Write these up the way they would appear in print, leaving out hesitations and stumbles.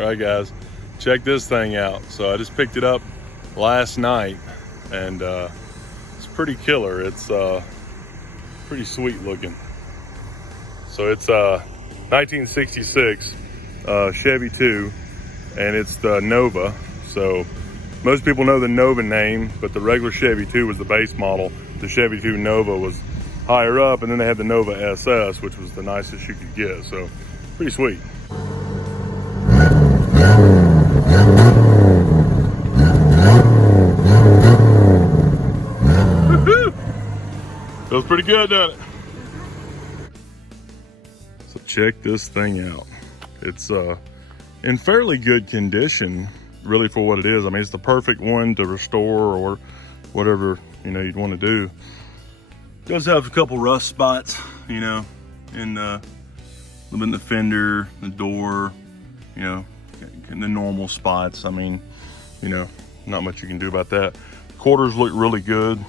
All right, guys, check this thing out. So I just picked it up last night, and it's pretty killer. It's pretty sweet looking. So it's 1966 Chevy II, and it's the Nova. So most people know the Nova name, but the regular Chevy II was the base model. The Chevy II Nova was higher up, and then they had the Nova SS, which was the nicest you could get. So pretty sweet. Feels pretty good, doesn't it? So check this thing out. It's in fairly good condition, really, for what it is. I mean, it's the perfect one to restore or whatever, you know, you'd want to do. It does have a couple rust spots, you know, in a little bit in the fender, the door, you know, in the normal spots. I mean, you know, not much you can do about that. Quarters look really good,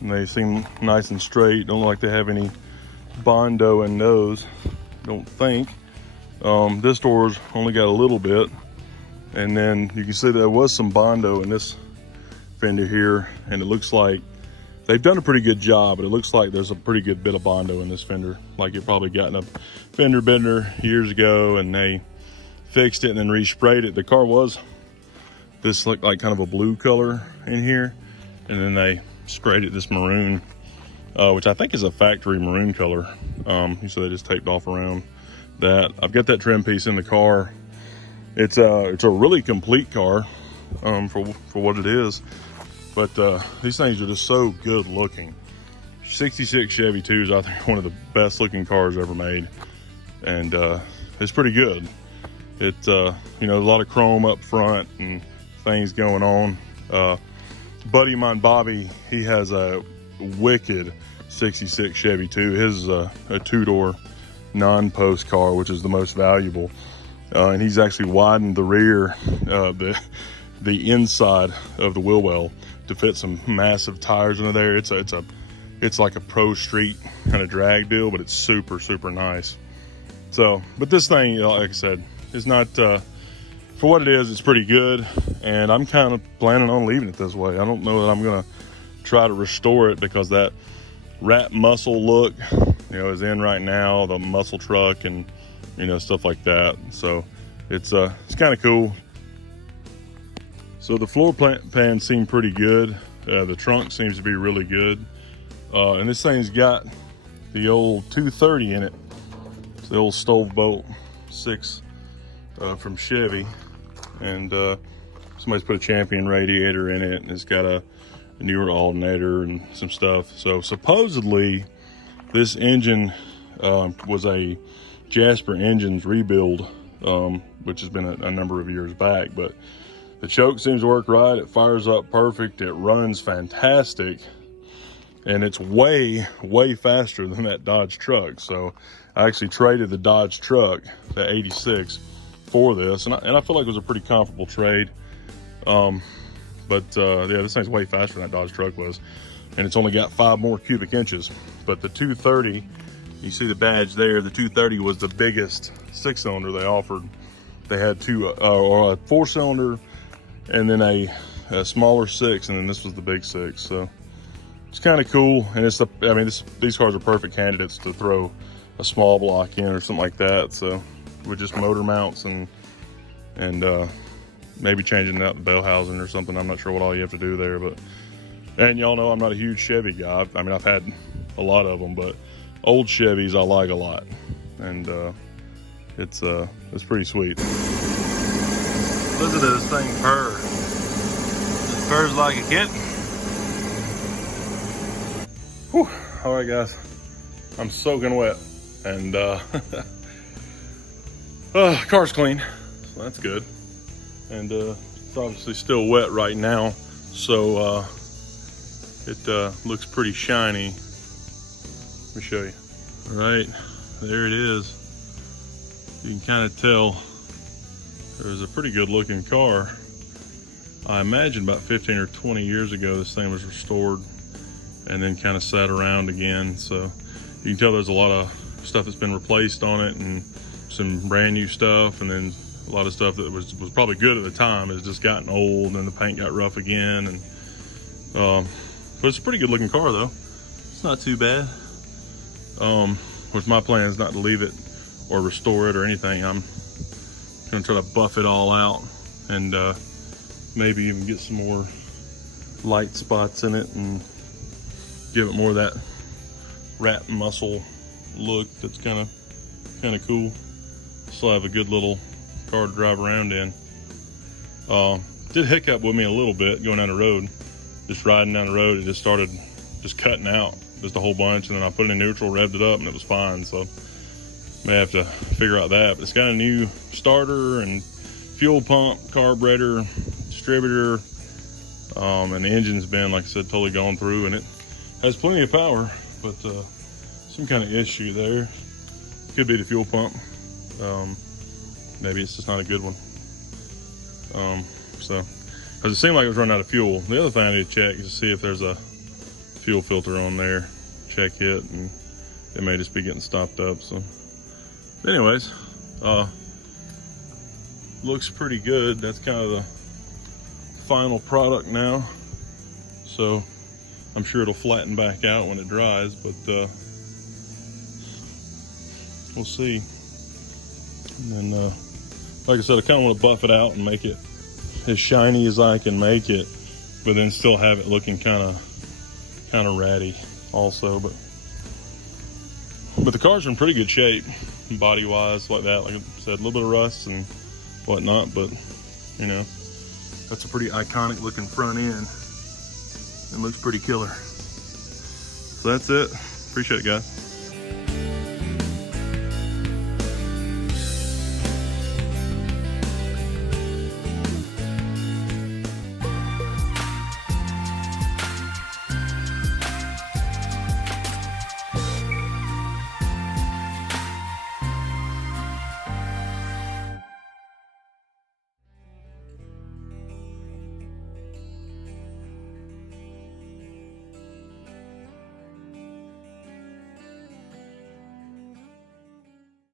and they seem nice and straight. Don't look like they have any Bondo in those, don't think. This door's only got a little bit, and then you can see there was some Bondo in this fender here, and it looks like they've done a pretty good job, but it looks like there's a pretty good bit of Bondo in this fender. Like it probably got in a fender bender years ago, and they fixed it and then resprayed it. The car was this looked like kind of a blue color in here, and then they sprayed it this maroon, which I think is a factory maroon color. So they just taped off around that. I've got that trim piece in the car. It's a really complete car for what it is. But these things are just so good looking. 66 Chevy IIs, I think, one of the best looking cars ever made, and it's pretty good. It's you know, a lot of chrome up front and things going on. Buddy of mine, Bobby, he has a wicked 66 Chevy II. His is a two-door non-post car, which is the most valuable. And he's actually widened the rear, the inside of the wheel well to fit some massive tires under there. It's like a pro street kind of drag deal, but it's super, super nice. So, but this thing, you know, like I said, is not, for what it is, it's pretty good. And I'm kind of planning on leaving it this way. I don't know that I'm gonna try to restore it, because that rat muscle look, you know, is in right now, the muscle truck and, you know, stuff like that. So it's kind of cool. So the floor pan seemed pretty good. The trunk seems to be really good. And this thing's got the old 230 in it. It's the old stove bolt 6 from Chevy. And somebody's put a Champion radiator in it, and it's got a newer alternator and some stuff. So supposedly this engine was a Jasper Engines rebuild, which has been a number of years back, but the choke seems to work right. It fires up perfect. It runs fantastic. And it's way, way faster than that Dodge truck. So I actually traded the Dodge truck, the 86, for this. And I feel like it was a pretty comparable trade. Yeah, this thing's way faster than that Dodge truck was. And it's only got 5 more cubic inches. But the 230, you see the badge there, the 230 was the biggest 6-cylinder they offered. They had or a 4-cylinder, and then a smaller 6, and then this was the big 6. So it's kind of cool. And it's these cars are perfect candidates to throw a small block in or something like that. So with just motor mounts and maybe changing out the bell housing or something. I'm not sure what all you have to do there, but, and y'all know I'm not a huge Chevy guy. I mean, I've had a lot of them, but old Chevys I like a lot, and it's pretty sweet. Look at this thing purr. It purrs like a kitten. Whew. All right, guys, I'm soaking wet, and car's clean, so that's good. And it's obviously still wet right now, so it looks pretty shiny. Let me show you. All right, there it is. You can kind of tell it was a pretty good looking car. I imagine about 15 or 20 years ago this thing was restored and then kind of sat around again. So you can tell there's a lot of stuff that's been replaced on it, and some brand new stuff, and then A lot of stuff that was probably good at the time has just gotten old, and the paint got rough again. And but it's a pretty good looking car though. It's not too bad. With my plan is not to leave it or restore it or anything. I'm gonna try to buff it all out and maybe even get some more light spots in it and give it more of that rat muscle look. That's kind of cool. Still have a good little car to drive around in. Did hiccup with me a little bit going down the road. Just riding down the road, it just started just cutting out just a whole bunch, and then I put it in neutral, revved it up, and it was fine. So may have to figure out that. But it's got a new starter and fuel pump, carburetor, distributor, and the engine's been, like I said, totally gone through, and it has plenty of power, but some kind of issue there. Could be the fuel pump. Maybe it's just not a good one. So, because it seemed like it was running out of fuel. The other thing I need to check is to see if there's a fuel filter on there. Check it, and it may just be getting stopped up. So, anyways, looks pretty good. That's kind of the final product now. So, I'm sure it'll flatten back out when it dries, but we'll see. And then, like I said, I kind of want to buff it out and make it as shiny as I can make it, but then still have it looking kind of ratty also. But the car's in pretty good shape, body wise, like that. Like I said, a little bit of rust and whatnot, but you know, that's a pretty iconic looking front end. It looks pretty killer. So that's it. Appreciate it, guys.